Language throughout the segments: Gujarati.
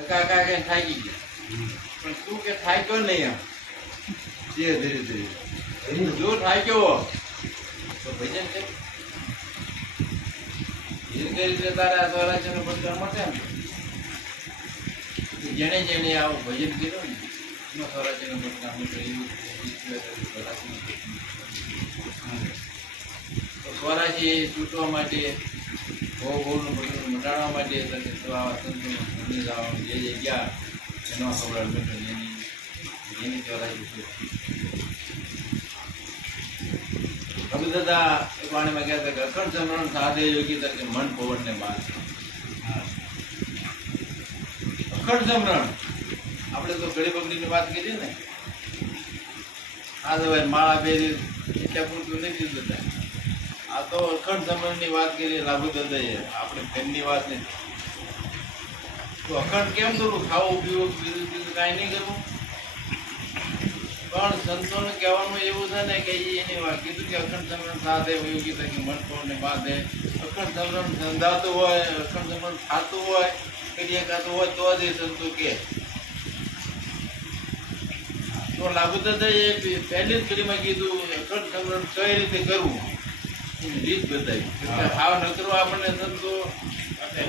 કાકા કઈ થાકી ગયા પણ તું કે થાક્યો નહીં એમ ધીરે ધીરે ધીરે જો થાક્યો તો ભજન કર ધીરે ધીરે તારે આ સ્વરાજ્યનો પડકાર મળશે ને જેને જેને આવું ભજન કર્યું ને એમાં સ્વરાજ્યનો પડકાર મળશે તો સ્વરાજ્ય છૂટવા માટે ભોગનું બધું મટાડવા માટે તો આવા સંતોનું મંદિર આવવાનું જે ગયા એનો ખબર બેઠો એની સ્વરાજ્ય છે કબીર દાદા એ પાણીમાં ગયા હતા કે અખંડ સમરણ સાધે યોગી તરીકે મન પવનને બાદ અખંડ સમરણ આપણે તો ઘડી બગડીની વાત કરી ને આ તો ભાઈ માળા પહેરી એટલા પૂરતું નથી દીધું આ તો અખંડ સમરણની વાત કરી લાભુ દાદાએ આપણે ફેનની વાત નથી તો અખંડ કેમ થોડું ખાવું પીવું બીજું બીજું કાંઈ નહીં કરવું પણ સંતોને કહેવાનું એવું છે ને કે એની વાત કીધું કે અખંડ સમરણ સાથે યોગી તરીકે મન પવનને બાંધે અખંડ સમરણ ધંધાતું હોય અખંડ સમરણ ખાતું હોય કરી શકાતું હોય તો જ એ સંતો કે તો લાભુ દાદાએ પહેલી જ કડીમાં કીધું અખંડ સમરણ કઈ રીતે કરવું રીત બતાવી ભાવ નકરો આપણને સંતો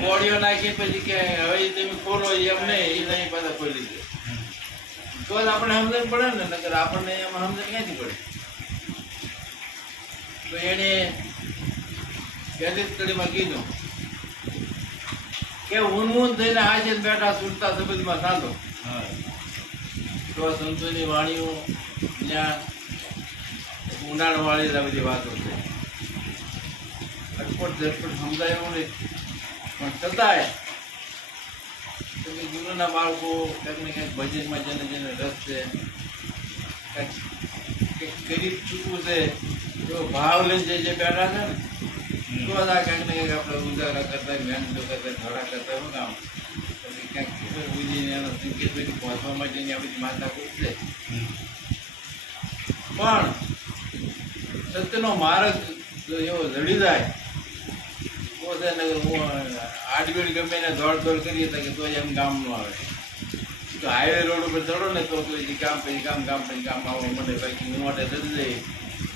મોડીઓ નાખી પછી કે હવે તમે ખોલો એમ નહીં એ નહીં પાછા ખોલી દે તો જ આપણે સમજણ પડે ને નકર આપણને એમાં સમજણ ક્યાંથી પડે તો એને પહેલી જ કડીમાં કીધું કે ઊન થઈને આ છે બેઠા સુરતા સંબંધમાં સાંધો તો સંતોની વાણીઓ ત્યાં ઊંડાણવાળી આ બધી વાતો છે અટપટ ઝટપટ સમજાય એવું નહીં પણ છતાંય તમે ગુરુના બાળકો ક્યાંક ને ક્યાંક ભજનમાં જેને જેને રસ છે કંઈક ગરીબ ચૂકવું છે એવો ભાવ લઈને જે બેઠા છે ને તો જ આ ક્યાંક ને ક્યાંક આપણે ઉજાગરા કરતા મહેનત કરતા ધડા કરતા શું કામ પછી ક્યાંક બુજીને એનો સંકેત બધી પહોંચવા માટેની આ બધી માતા પૂછશે પણ સત્યનો માર્ગ જો એવો જડી જાય તો છે ને હું આડબીડ ગમે ને દોડ કરીએ કે તો એમ ગામનું આવે તો હાઈવે રોડ ઉપર ચડો ને તો પછી કામ પછી કામ પછી કામ આવવા માંડે બાકી હું માટે જતી જઈ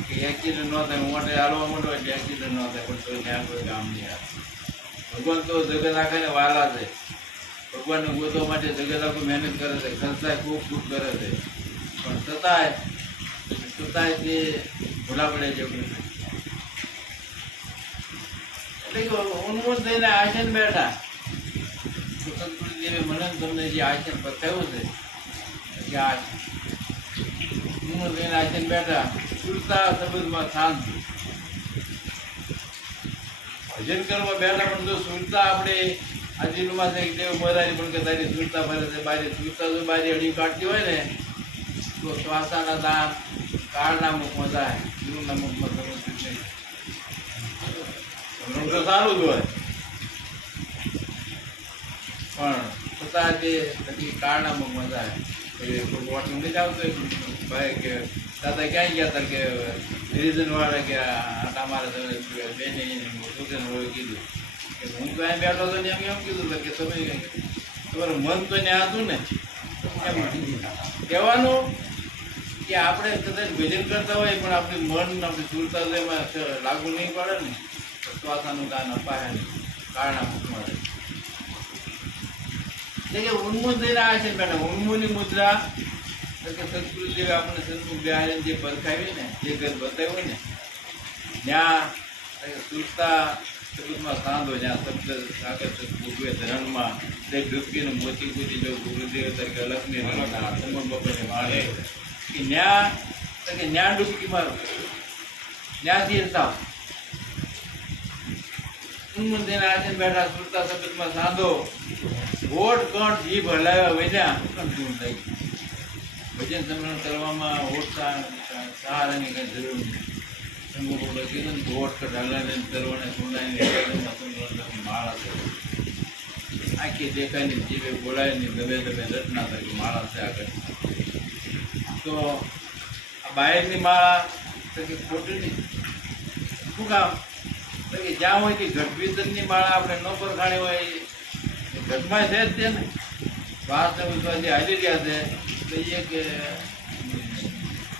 કે એક્સિડન્ટ ન થાય હું માટે હાલવા માંડો એટલે એક્સિડન્ટ ન થાય પણ તો ત્યાં કોઈ કામ નહીં આવે ભગવાન તો જગત આખાને વાલા છે ભગવાનને ગોતવા માટે જગત આખું મહેનત કરે છે ખર્ચાય ખૂબ કરે છે પણ છતાંય તે ભૂલા પડે છે એટલે ઉન્મૂન થઈને આસન બેઠા સદગુરુદેવે મને તમને જે આસન બતાવ્યું છે કે આ ઉન્મૂન થઈને આસન બેઠા સુરતા સંબંધમાં શાંત ભજન કરવા બેઠા પણ જો સુરતા આપણે આજુમાં છે દેવ મોરારી પણ કે તારી સુરતા ભરે છે બારી સુરતા જો બારી અડી કાઢતી હોય ને તો શ્વાસાના દાન કાળના મુખમાં જાય ગુરુના મુખમાં સમર્પિત નહીં તો સારું જ હોય પણ છતાં તે પછી કાળના મુખમાં જાય કોઈ વોટનું નથી આવતું ભાઈ કે દાદા ક્યાં ગયા હતા કે રિઝનવાળા કે તમારે બેને છોકરીને હોય કીધું કે હું તો અહીં બેઠો હતો ને એમ કીધું કે તમે તમારું મન તો ત્યાં હતું ને એમ કહેવાનું કે આપણે કદાચ ભજન કરતા હોય પણ આપણી મન આપણી સુરતા એમાં લાગુ નહીં પડે ને શ્વાસાનું દાન અપાય નહીં કાળના મુખમાં એટલે કે ઉન્મૂન થઈને આવે છે બેઠા ઉન્મૂની મુદ્રા કે સંસ્કૃતિ આપણને સંસ્કૃત બિહારી જે પરખાવી ને જે ઘર બતાવ્યું ને ત્યાં સુરતા સબૂતમાં સાંધો જ્યાં શબ્દ સાગર ભૂગવે ધરણમાં તે ડૂબકીને મોતી કૂદી જો ગુરુદેવ તરીકે લક્ષ્મી રમતા સમન બપોરે માળે કે ન્યા ડૂબકી મારો ત્યાંથી હતા ઉન્મૂન આસન બેઠા સુરતા સબૂતમાં સાંધો હોઠ કંઠ જીભ હલાવ્યા વૈદ્યા કંઠ થઈ ભજન સમરણ કરવામાં હોઠ સહારાની કંઈ જરૂર નથી કીધું ને હોઠ કંઠ હલાવીને કરવાને સોનાની માળા છે આખી દેખાયની જીભે બોલાવીને દબે રચના તરીકે માળા છે આગળ તો આ બાહેરની માળા તો ખોટી નહીં શું કામ કે જ્યાં હોય તે ઘટ વિતરની માળા આપણે ન પરખાણી હોય ઘટમાં છે જ તે ને શ્વાસ ને ઉચ્છ્વાસ જે હાલી રહ્યા છે તો એ એક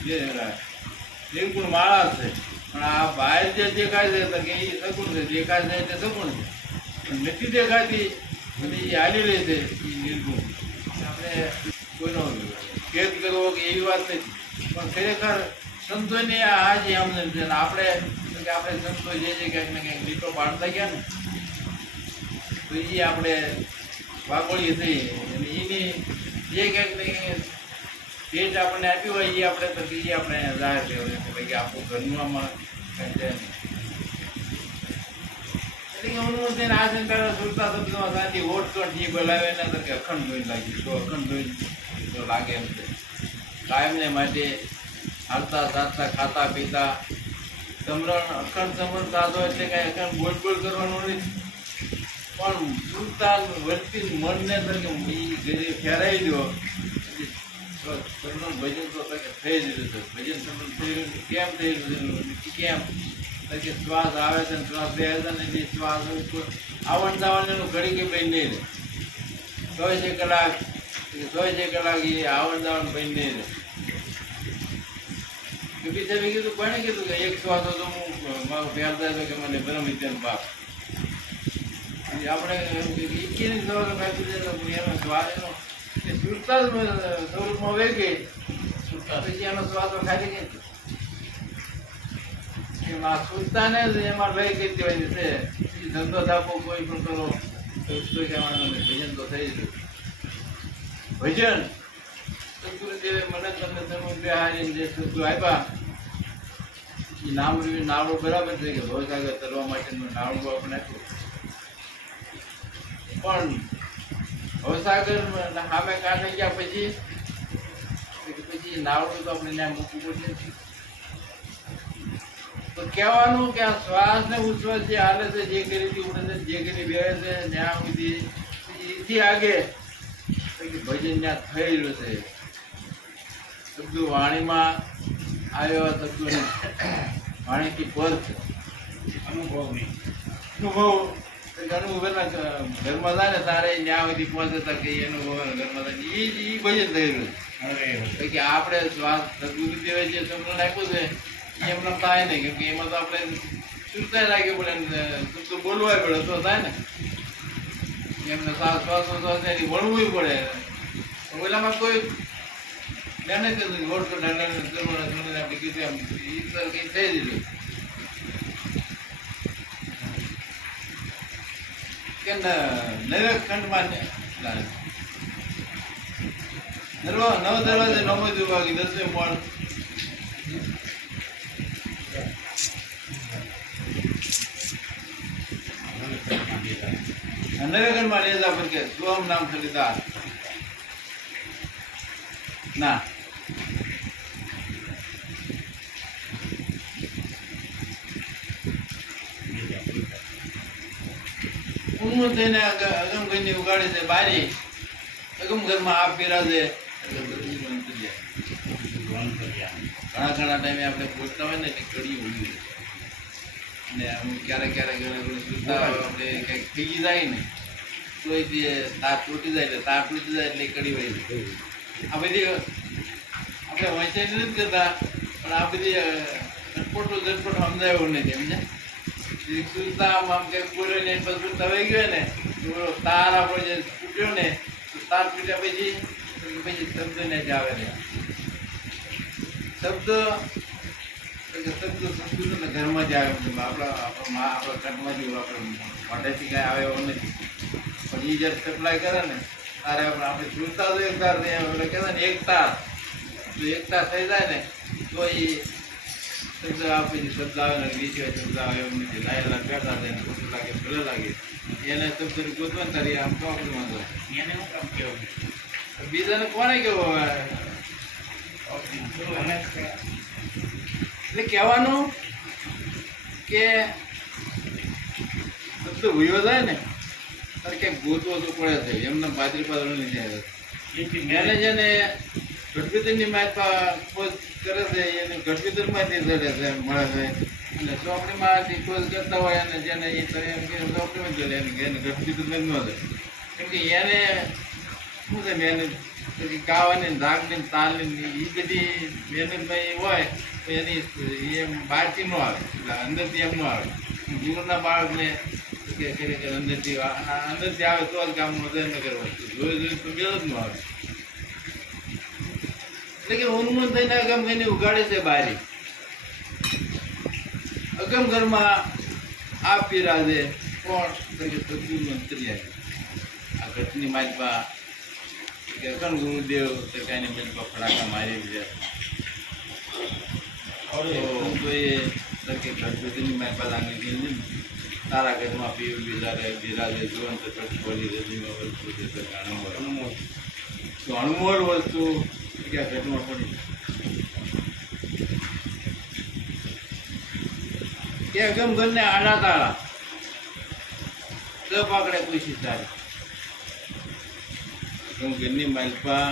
જે નિર્ગુણ માળા છે. પણ આ બહાર જે દેખાય છે તો કે એ સગુણ છે, દેખાય છે એટલે સગુણ છે. પણ નથી દેખાતી અને એ હાલી રહી છે એ નિર્ગુણ. આપણે કોઈનો ભેદ કરવો કે એવી વાત નથી. પણ ખરેખર સંતોને આ જે આમ છે ને આપણે સંતો જે છે ક્યાંક ને ક્યાંક લીટો પાડતા ગયા ને તો એ આપણે વાગોળીએ થઈ અને એની જે ક્યાંક ને ક્યાંક ભેટ આપણને આપી હોય એ આપણે તો એ આપણે જાહેર કહેવાય કે ભાઈ આપણું ઘરનું આમાં કંઈ છે નહીં. એટલે કે હું તેને આ સંતારા સુરતા શબ્દમાં સાંજે ઓટ કંઠી બોલાવે ને તો કે અખંડ ધોઈને લાગી તો અખંડ ધોઈને તો લાગે એમ છે. કાયમને માટે હાલતા સાધતા ખાતા પીતા સમરણ અખંડ સમરણ સાધો એટલે કાંઈ અખંડ બોલ બોલ કરવાનું નથી. પણ સુરતા વળતી મનને અંદર કે ઘરે ફેરાઈ દો ભજન તો થઈ રહ્યું છે. ભજન સમરણ થઈ રહ્યું કેમ થઈ રહ્યું કેમ કે શ્વાસ આવે છે ને શ્વાસ બે છે ને એ શ્વાસ આવણ જાવણ એનું ઘડી કે ભાઈ નહીં રહે. 24 કલાક 24 કલાક એ આવણ જાવણ ભાઈ નહીં રહે. બીજા મેં કીધું કોને કીધું કે એક શ્વાસ હતો હું મારો પ્યાર થાય કે મને બ્રહ્મ વિદ્યાનો બાપ આપણે ઈચ્છીને સવાલ એનો શ્વાસ એનો સુરતા સ્વરૂપમાં વહી ગઈ પછી એનો શ્વાસ ખાલી ગઈ એમાં સુરતાને જ એમાં લઈ ગઈ હોય છે. ધંધો થાપો કોઈ પણ કરો તો કોઈ કહેવાનું નહીં. ભજન તો થઈ ગયું. ભજન સદગુરુદેવે મને તમને ધર્મ જે સદગુરુ આપ્યા એ નાવડું બરાબર છે કે ભવસાગર તરવા માટેનું નાવડું આપણે આપ્યું. પણ ભવસાગર સામે કાઢે ગયા પછી નાવડું તો આપણે ત્યાં મૂકવું પડશે. તો કહેવાનું કે આ શ્વાસ ને ઉચ્છ્વાસ જે હાલે છે જે કરી ઉડે છે જે કરી બે છે ત્યાં સુધી એથી આગે ભજન ત્યાં થઈ રહ્યું છે. શબ્દો વાણીમાં આવ્યો શબ્દો વાણીથી પર છે અનુભવ ઘરમાં જાય ને તારે ત્યાં સુધી પહોંચે કે અનુભવ ઘરમાં જાય એ ભજન થઈ રહ્યું છે. કે આપણે શ્વાસ સદગુરુદેવે જે સમરણ આપ્યું છે એમને થાય નહીં કેમ કે એમાં તો આપણે સુરતા લાગી પડે શબ્દો બોલવાય પડે તો થાય ને એમને શ્વાસ ભણવું પડે. ઓલામાં કોઈ મહેનત નથી. વોટ તો આપણે કીધું એમ ઈશ્વર કંઈ થઈ દીધું કે નવે ખંડમાં નવ દરવાજે નવમો વિભાગી 10મે માળ નવેગઢમાં લેજા પર કે સ્વમ નામ સલિદાર ના ઊંઘ થઈને અગમ ઘરની ઉગાડે છે બારી અગમ ઘરમાં આપ બિરાજે એટલે બધું બંધ થઈ જાય. ઘણા ટાઈમે આપણે પૂછતા હોય ને એટલે કડી ઉડી ને અમુક ક્યારેક સુધતા આપણે કંઈક થઈ જાય ને તો એ તાર તૂટી જાય એટલે કડી વહી જાય. આ બધી આપણે વંચાઈ નથી કરતા પણ આ બધી ઝટપટ સમજાયું નથી સમજે. સુધતા આમ કંઈક બોલે ને પછી સુધતા વહી ગયો ને તાર આપણો જે તૂટ્યો ને તાર તૂટ્યા પછી શબ્દ ને જ આવે ને શબ્દ સંસ્કૃત ઘરમાં જ આવે આપણા ઘરમાં જેવું આપણે મોઢેથી કાંઈ આવે એવો નથી. પણ એ જ્યારે સપ્લાય કરે ને તારે આપણે સુરતા તો એક તાર એટલે કહેતા ને એક તાર જો એક તાર થઈ જાય ને તો એ શબ્દ આપે શબ્દ આવે ને નીચે શબ્દ આવે એમ નથી. લાયેલા બેઠા થાય ને ખોટું લાગે ભલે લાગે એને શબ્દ ગોતવા તારી આમ ચોકડીમાં જાય એને શું કામ કેવું બીજાને કોને કેવો હવે એટલે કહેવાનું કે શબ્દ ભૂયો જાય ને તારે ક્યાંક ગોતવો તો પડે છે એમને બાજરી પાદળ નથી આવે. એને જેને ઘટપિતરની ખોજ કરે છે એને ઘટપિતરમાંથી ચડે છે મળે છે અને ચોકડીમાંથી ખોજ કરતા હોય અને જેને એ એમ કે ચોકડીમાં જ એને ઘટપિતરમાં જ ન જાય કેમ કે એને શું છે મહેનત પછી ગાવાની ધાકની તાલની એ બધી મહેનતમાં એ હોય તો એની એમ બહારથી ન આવે એટલે અંદરથી એમ ન આવે ગુરુના બાળકને કે ખરેખર અંદરથી આવે તો જ કામનું નગર વસ્તુ જોઈ તો બેલ જ ન આવે એટલે કે ઉન્મૂન થઈને અગમ થઈને ઉગાડે છે બારી અગમ ઘરમાં આ પીરાજે કોણ કે સદગુરુ અંતર્યામી આ ઘટની માલપા કે કોણ ગુરુદેવ સરકારની માલપા ફડાકા મારી દીધા તો એ સરકે ગણપતિની માલપા લાગી ગઈ તારા ઘરમાં પીવું બિરાજે જીવંત ખોલી રજીમાં વસ્તુ છે અણમોલ વસ્તુ ક્યાં ઘટમાં પડી કે અગમ ઘરને આડા તાળા દ પાકડે પૂછી તારી અગમ ઘરની માલપા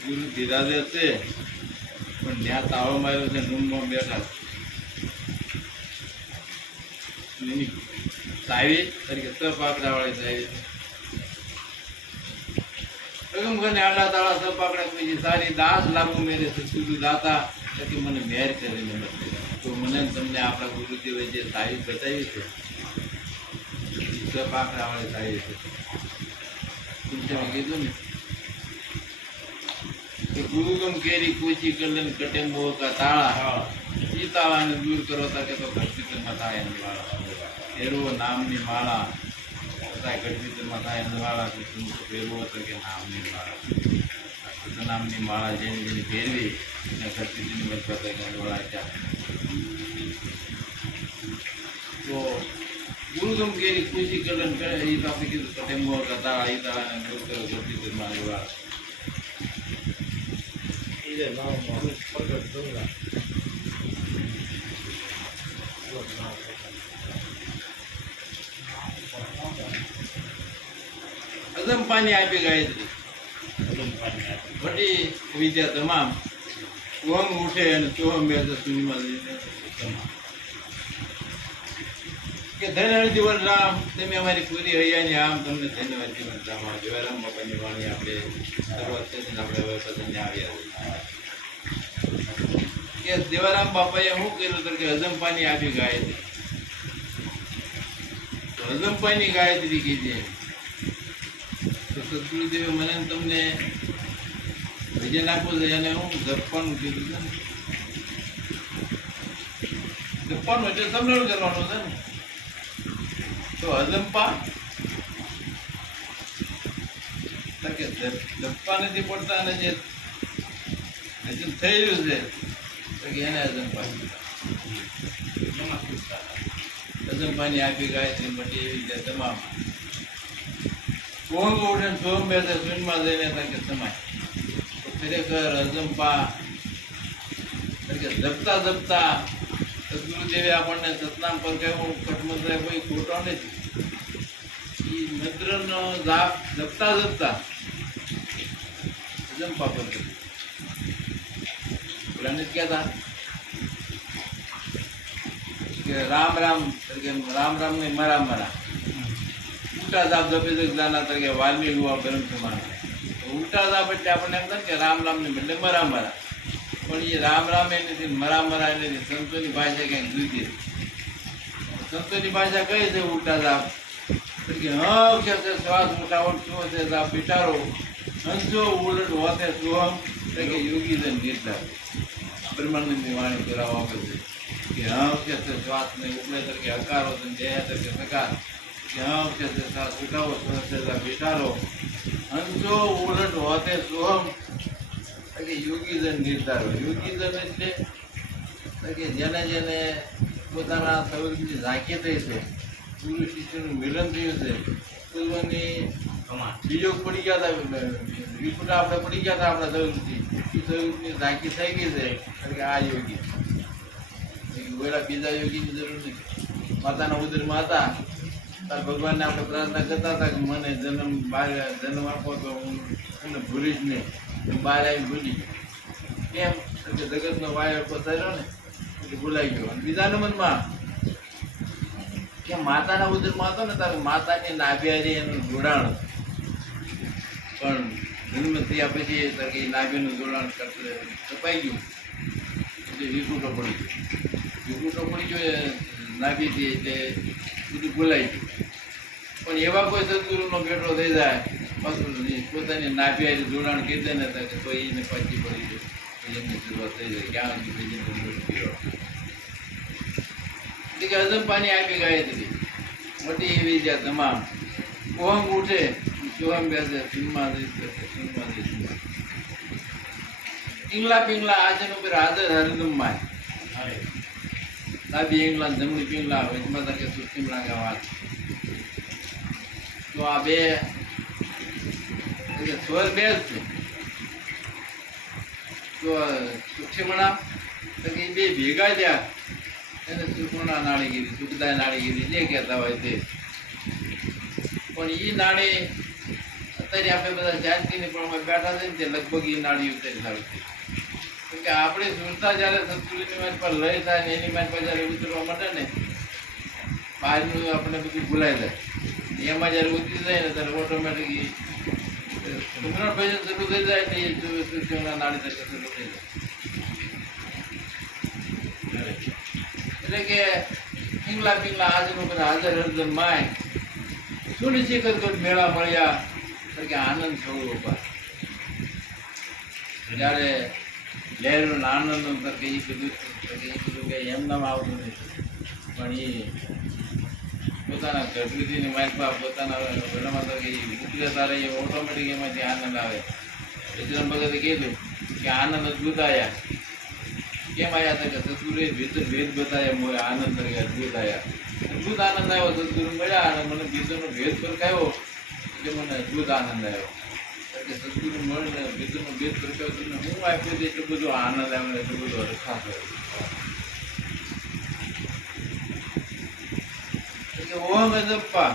ગુરુ બિરાજે છે પણ ત્યાં તાળો માર્યો છે રૂમમાં બેઠા સાવી તરીકે સ પાકડા વાળી સાવી અગમ ઘરને આડા તાળા સ પાકડે પૂછી સારી દાસ લાગુ મેરે સદગુરુ દાતા કે મને મેર કરીને નથી તો મને તમને આપણા ગુરુદેવે જે સાહિબ બતાવી છે પાકડા વાળી સાહિબ છે કીધું ને કે ગુરુગમ કેરી કોચી કલન કટે મોહ કા તાળા એ તાળાને દૂર કરો તા કે તો ઘટભીતરમાં થાય એની વાળા ફેરવો નામની માળા થાય ઘટભીતરમાં થાય એની વાળા ફેરવો તો કે નામની માળા નામની માળા જેની ફેરવી અને ઘટભીતની મજબૂત વાળા ત્યાં તો ગુરુગમ કેરી ખુશી કલન કરે એ તો આપણે કીધું કટે મોહ કા તાળા એ તાળાને દૂર કરો ઘટભીતરમાં વાળા અગમપાની આપી ગાયત્રી ઘટી વિદ્યા તમામ ઓમ ઉઠે અને ચોહમ બે સુનીમાં લઈને કે ધન્યવાદ જીવન રામ તમે અમારી પૂરી હૈયાની આમ તમને ધન્યવાદ જીવન રામ દેવારામ બાપાની વાણી આપણે શરૂઆત કરીને આપણે હવે પસંદ આવ્યા કે દેવારામ બાપાએ શું કર્યું હતું કે અજંપાની આપી ગાયત્રી તો અજંપાની ગાયત્રી કીધી તો સદગુરુદેવે મને તમને ભજન આપવું છે એને હું જપવાનું કીધું છે ને જપવાનું એટલે સમરણ કરવાનું છે ને તો અજંપા કે જપવા નથી પડતા અને જે હજુ થઈ રહ્યું છે તો કે એને અજંપાની આપી ગાયત્રી મટી એવી રીતે તમામ કોણ ઉઠે સોમ બેસે સુનમાં જઈને કે સમાય તો ખરેખર અજંપા જપતા જપતા સદગુરુદેવે આપણને સતનામ પર કહેવું કટમંત્ર કોઈ ખોટો નથી એ મંત્રનો જાપ જપતા જપતા અજંપા પર પેલા નથી કહેતા કે રામ રામ તરીકે રામ રામ ને મરા મરા ઉલટા જાપ જપે જાના તરીકે વાલ્મીકી હુઆ બ્રહ્મ સમાન ઉલટા જાપ એટલે આપણને એમ થાય કે રામ રામ ને બદલે મરા મરા પણ એ રામ રામ એ નથી મરા મરા એ નથી સંતોની ભાષા ક્યાંક જુદી સંતોની ભાષા કઈ છે ઉલટા જાપ કે કે શ્વાસ ઉઠાવટ શું છે જાપ બિટારો હંસો ઉલટ હોતે સોહમ કે યોગી જન નિર્ધાર બ્રહ્માનંદની વાણી કરાવવા આપે છે કે કે શ્વાસને ઉપલે તરીકે હકારો દેહ તરીકે સકાર કે કે શ્વાસ ઉઠાવો શ્વાસ બિટારો હંસો ઉલટ હોતે સોહમ કે યોગીજન નિર્ધારો યોગીજન એટલે કે જેને જેને પોતાના સૌરની ઝાંકી થઈ છે ગુરુ શિષ્યનું મિલન થયું છે પૂર્વની બીજોગ પડી ગયા હતા વિપુટા આપણે પડી ગયા હતા આપણા સૌરથી એ સૌરની ઝાંકી થઈ ગઈ છે કે આ યોગી પેલા બીજા યોગીની જરૂર નથી માતાના ઉદરમાં હતા તાર ભગવાનને આપણે પ્રાર્થના કરતા હતા કે મને જન્મ આપો તો હું તમને ભૂલીશ નહીં બહાર આવી ભૂલી કેમ કે જગતનો વાયો પથાર્યો ને એટલે ભૂલાઈ ગયો અને બીજા નંબરમાં કે માતાના ઉદરમાં હતો ને તારે માતાની નાભિયારી એનું જોડાણ પણ જન્મ થયા પછી તો કે નાભીનું જોડાણ કપાઈ ગયું એટલે વિકૃતો પડી ગયું. વિકૃતો પડી ગયો નાભીથી એટલે બધું ભૂલાઈ ગયું. પણ એવા કોઈ સદગુરુનો ભેટો થઈ જાય પાછું પોતાની નાભી આવી જોડાણ કરી દે ને તો એને પાછી પડી જાય એમની શરૂઆત થઈ જાય ક્યાં સુધી એટલે કે અજંપાની આપી ગાયત્રી મોટી એવી જ્યાં તમામ ઓહમ ઉઠે સોહમ બેસે સિંહમાં પિંગલા પિંગલા આજન ઉપર હાજર હરદમ માય ડાબી પિંગલા જમણી પિંગલા વચમાં તકે સુખીમણા કા વાત. તો આ બે સ્વર બે જ છે. તો સુખીમણા તો કે બે ભેગા થયા એને સુખમણા નાળીગીરી સુખદાય નાળીગીરી જે કહેતા હોય તે. પણ એ નાળી અત્યારે આપણે બધા શાંતિની પણ બેઠા છે ને તે લગભગ એ નાળી ઉતરી સારું છે. કે આપણે સુરતા જ્યારે સત્સુરીની મારી પર લય થાય ને એની મારી પર જ્યારે ઉતરવા માટે ને બહારનું આપણે બધું ભૂલાઈ જાય. એમાં જ્યારે ઉતરી જાય ને ત્યારે ઓટોમેટિક સુમરણ ભજન શરૂ થઈ જાય એટલે એ સૂર્યના નાળી તરીકે શરૂ થઈ જાય. એટલે કે પિંગલા પિંગલા આજનું બધા હાજર હરદમ માય સુનિશ્ચિત મેળા મળ્યા કે આનંદ થવો ઉભા. જ્યારે લહેરનો આનંદ કે એ બધું કે એમનામ આવતું નથી. પણ એ પોતાના ગઢવીની માઇલપા પોતાના વેળામાં તો કે ઉતરે તારે એ ઓટોમેટિક એમાંથી આનંદ આવે. વિજ્ઞાન ભગતે કીધું કે આનંદ અદભુત આવ્યા. કેમ આવ્યા હતા કે સદગુરુએ ભેદ બતાવ્યા મોય આનંદ તરીકે અદભુત આવ્યા. અદભુત આનંદ આવ્યો સદગુરુ મળ્યા અને મને ભીતરનો ભેદ પરખાયો એટલે મને અદભુત આનંદ આવ્યો. કે સદગુરુ મળીને ભીતરનો ભેદ પરખાયો તમને હું આપ્યો છે એટલો બધો આનંદ આવ્યો એટલો બધો રખાસ આવ્યો. ઓમ જપા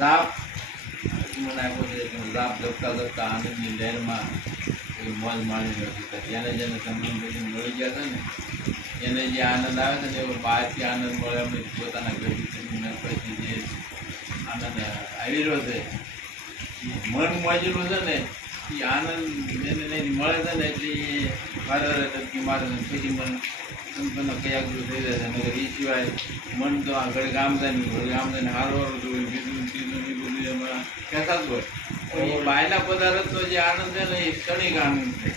જાપ મને આપ્યો છે જાપ જપતા જપતા આનંદની લહેરમાં મોજ માણી નથી. એને જેને સંબંધ મળી ગયા હતા ને એને જે આનંદ આવે છે ને એવો બહારથી આનંદ મળે અમે પોતાના ઘરથી પછી જે આનંદ આવી રહ્યો છે મન મોજેલું છે ને એ આનંદ એને નહીં મળે છે ને એટલે એ વારે ટપકી મારે છે પછી મન સંપન્ન કયાગરું થઈ જાય છે. નગર એ સિવાય મન તો આ ઘરે ગામ જાય ને હારો હારો જોયું બીજું ત્રીજું એ બધું એમાં કહેતા જ હોય. પણ એ બાયના પદાર્થનો જે આનંદ છે ને એ ક્ષણિક આનંદ છે.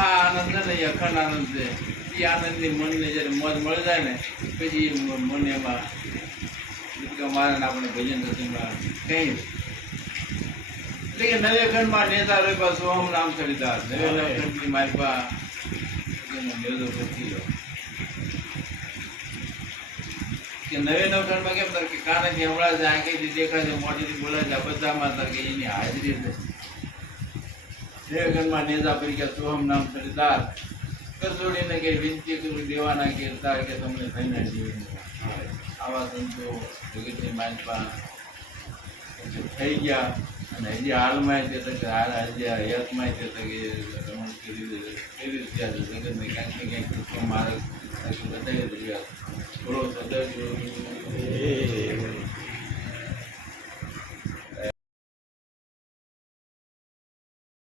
આ આનંદ છે ને એ અખંડ આનંદ છે. એ આનંદની મનને જ્યારે મોજ મળી જાય ને પછી મન એમાં મારે આપણે ભજન રચનમાં કંઈ એટલે કે નવે ખંડમાં નેતા રોપા સોહમ નામ ચડિતા નવે ખંડની મારી પા મેળો પછી કે નવે નવખંડમાં કેમ તાર કે કાનેથી હમણાં છે આંખેથી દેખાય છે મોઢેથી બોલાય છે બધામાં તાર કે એની હાજરી છે. નવે ખંડમાં નેતા પરીକ୍ଷା સોહમ નામ ચડિતાર કસોડીને કે વિનંતી કરું દેવાના કે તાર કે તમને થઈને જીવન આવા સંતો જગતની માનપા થઈ ગયા. અને હજી હાલમાં તે તકે હજી યતમાં તે તકે રમણ કરી ગયા છે જગતને ક્યાંક ને ક્યાંક માર્ગ બતાવી રહ્યા. બોલો સદા